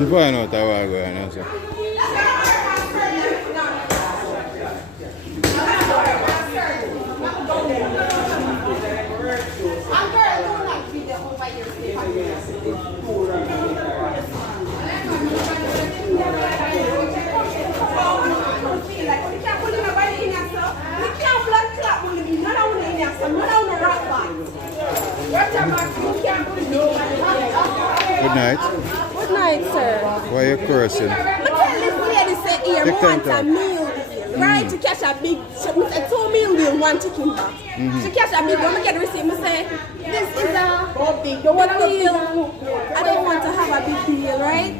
You find out how I go and so. Good night. Good night, sir. Why are you cursing? I tell this lady say here, Take want time a meal deal, right? To catch a big, she said 2 meal deal, 1 chicken box. She catch a big one, I get the receipt, I say, this is a big deal. I don't want to have a big deal, right?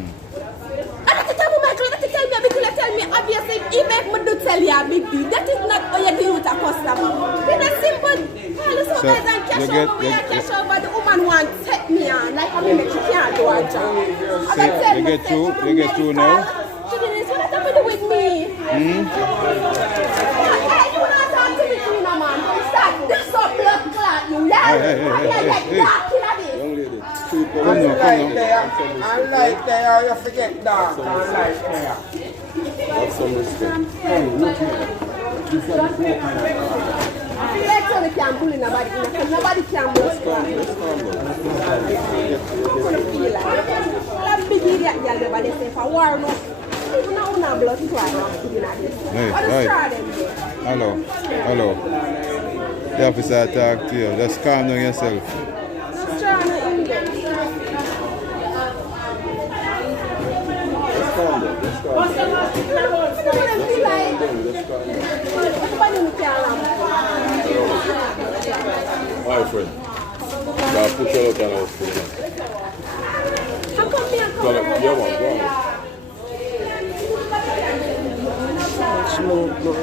I have to tell me, Michael, I have to tell me a big deal, tell me, obviously, if I do tell you a big deal, that is not how you deal with a customer. It's simple. So cash over, we are cash over, the woman wants to take me on, like I mean, she can't do her job. So you get two now? She didn't say, what have to do with me? Hey, you not talk to me, Tina, man. Start this up blood clot, you love. Young lady, come I like there, you forget dark, I like there. have some respect. I feel like somebody can't bully nobody, because nobody can bully nobody. That big idiot girl, nobody say for war, no. Even now, no blood clot. Hey, right. Hello. The officer talk to you. Just calm down yourself. Just trying to end it. Hi, friend. Put your look on us. How come me and come on? Yeah, one, go on. Smoke, man.